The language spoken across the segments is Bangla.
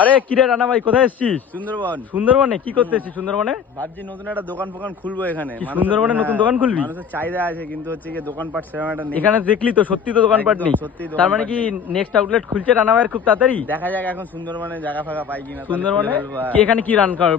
আরে কিরে রানা ভাই, কোথায় এসেছিস? সুন্দরবন। সুন্দরবনে কি করতে এসেছিস? সুন্দরবনে ভাবছি নতুন একটা দোকান ফোকান খুলবো এখানে। সুন্দরবনে নতুন দোকান খুলবি? মানুষের চাহিদা আছে, কিন্তু হচ্ছে কি দোকানপাট সেরকম একটা নেই। এখানে দেখলি তো, সত্যি তো দোকানপাট নেই। তার মানে কি নেক্সট আউটলেট খুলছে রানা ভাইয়ের খুব তাড়াতাড়ি? দেখা যাক এখন সুন্দরবনে জায়গা ফাঁকা পাই কিনা। সুন্দরবনে কি এখানে কি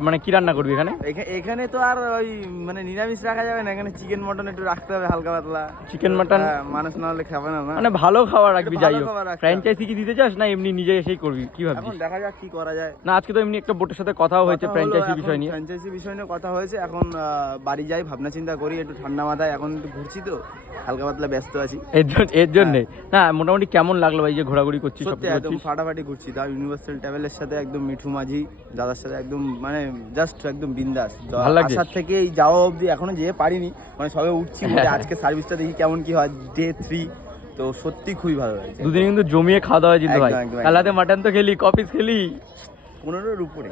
মানে কি রান্না করবি এখানে? এখানে তো আর ওই মানে নিরামিষ রাখা যাবে না, এখানে চিকেন মটন একটু রাখতে হবে হালকা পাতলা। চিকেন মটন মানুষ না হলে খাবে না। মানে ভালো খাবার রাখবি। যাই হোক, ফ্র্যাঞ্চাইজি কি দিতে চাস না এমনি নিজে এসেই করবি? কি ভাবছিস? এখন দেখা যাক কি করা যায়। না আজকে তো এমনি একটা বোটের সাথে কথাও হয়েছে ফ্র্যাঞ্চাইজি বিষয় নিয়ে। ফ্র্যাঞ্চাইজি বিষয় নিয়ে কথা হয়েছে। এখন বাড়ি যাই, ভাবনা চিন্তা করি, একটু ঠান্ডা মাথায়। এখন একটু ঘুরছি তো, হালকা পাতলা ব্যস্ত আছি এর জন্য। না মোটামুটি কেমন লাগলো ভাই যে ঘোরাঘুরি করছিস? সত্যি একদম ফাটাফাটি ঘুরছি। দা ইউনিভার্সাল ট্রাভেলের সাথে একদম মিঠু মাঝি দাদার সাথে একদম মানে জাস্ট একদম বিন্দাস। আসার থেকে এই যাওয়া অবধি এখনো যেয়ে পারিনি, মানে সবে উঠছি। আজকে সার্ভিসটা দেখি কেমন কি হয়, ডে 3 তো সত্যি খুবই ভালো লাগছে। দুদিন কিন্তু জমিয়ে খাওয়া দাওয়া কিন্তু ভাই। কালাতে মাটন তো খেলি, কপিস খেলি 15-র উপরে।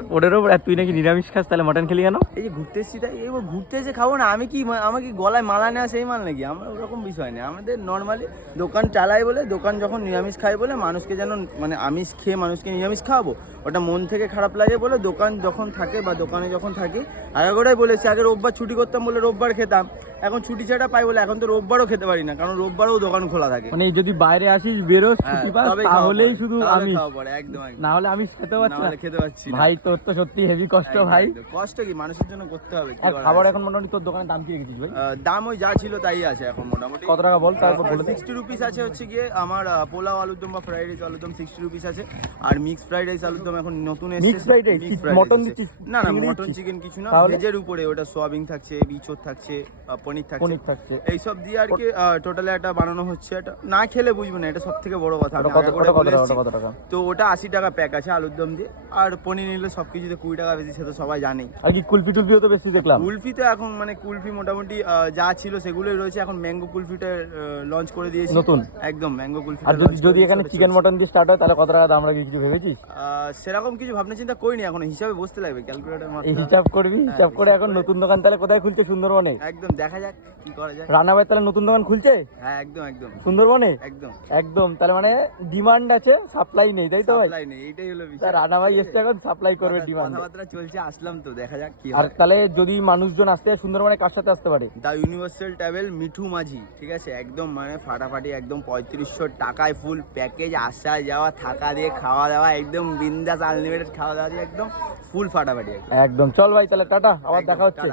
আর তুই নাকি নিরামিষ খাস, তাহলে মাটন খেলি কেন? এই যে ঘুরতে এসেছি তাই, এবার ঘুরতে এসে খাবো না। আমি কি আমাকে গলায় মালা নেওয়া সেই মাল নাকি? আমার ওরকম বিষয় নেই। আমাদের নর্মালি দোকান চালাই বলে, দোকান যখন নিরামিষ খাই বলে মানুষকে যেন মানে আমিষ খেয়ে মানুষকে নিরামিষ খাওয়াবো, ওটা মন থেকে খারাপ লাগে বলে দোকান যখন থাকে বা দোকানে যখন থাকি আগাগোড়াই বলেছি। আগে রোববার ছুটি করতাম বলে রোববার খেতাম, এখন ছুটি ছাড়া পাই বলে এখন তো রোববারও খেতে পারি না, কারণ রোববারও দোকান খোলা থাকে। মানে যদি বাইরে আসিস বেরোস ছুটি পাস তাহলেই শুধু আমিষ, একদম না হলে আমিষ খেতে পারছি না। খেতে পারছি ভাই তোর তো সত্যি হেভি কষ্ট ভাই। কষ্ট কি মানুষের জন্য করতে হবে। খাবার এখন মোটামুটি তোর দোকানের দাম কি রেখেছিস ভাই? দাম ওই যা ছিল তাই আছে এখন মোটামুটি। কত টাকা বল তারপর বলে। 60 রুপিস আছে হচ্ছে গিয়ে আমার পোলাও আলুর দম বা ফ্রাইড রাইস আলুর দম 60 রুপিস আছে। আর মিক্স ফ্রাইড রাইস আলুর দম এখন নতুন এসেছে। মিক্স ফ্রাইড রাইস মটন দিচ্ছিস? না না, মটন চিকেন কিছু না, ভেজের উপরে ওটা সোয়াবিন থাকছে, বিচোর থাকছে, পনির থাকছে, এই সব দিয়ে আর কি টোটালি একটা বানানো হচ্ছে। এটা না খেলে বুঝবে না, এটা সবথেকে বড় কথা। তো ওটা 80 টাকা প্যাক আছে আলুর দম দিয়ে, আর পনির নিলে সবকিছুতে 20 টাকা বেশি, সেটা সবাই জানেই। আর কি কুলফি টুলফিও তো বেশি দেখলাম। কুলফি তো এখন মানে কুলফি মোটামুটি যা ছিল সেগুলোই রয়েছে। এখন ম্যাঙ্গো কুলফিটা লঞ্চ করে দিয়েছি নতুন, একদম ম্যাঙ্গো কুলফি। আর যদি এখানে চিকেন মটন দিয়ে স্টার্ট হয় তাহলে কত টাকা দাম রাখবি কিছু ভেবেছিস? সেরকম কিছু ভাবনা চিন্তা করিনি, এখন হিসাবে বসতে লাগবে, ক্যালকুলেটর মারতে। এই হিসাব করবি, হিসাব করে এখন নতুন দোকান তাহলে কোথায় খুলছে? সুন্দরবনে। একদম দেখা যাক কি করা যায়। রানা ভাই তাহলে নতুন দোকান খুলছে? হ্যাঁ একদম একদম সুন্দরবনে। একদম একদম, তাহলে মানে ডিমান্ড আছে, সাপ্লাই নেই, তাই তো ভাই? সাপ্লাই নেই, এইটাই হলো বিষয়। রানা ভাই এসে এখন সাপ্লাই করবে, ডিমান্ড। কথাবার্তা চলছে, আসলাম তো, দেখা যাক কি হয়। আর তাহলে যদি মানুষজন আসতে হয় সুন্দরবনে কার সাথে আসতে পারে? দা ইউনিভার্সাল ট্রাভেল মিঠু মাঝি, ঠিক আছে? একদম মানে ফাটাফাটি, একদম 3500 টাকায় ফুল প্যাকেজ, আসা যাওয়া থাকা দিয়ে খাওয়া দাওয়া একদম বিন্দাস, আনলিমিটেড খাওয়া দাওয়া দিয়ে একদম ফুল ফাটাফাটি। একদম চল ভাই তাহলে টাটা, আবার দেখা হচ্ছে।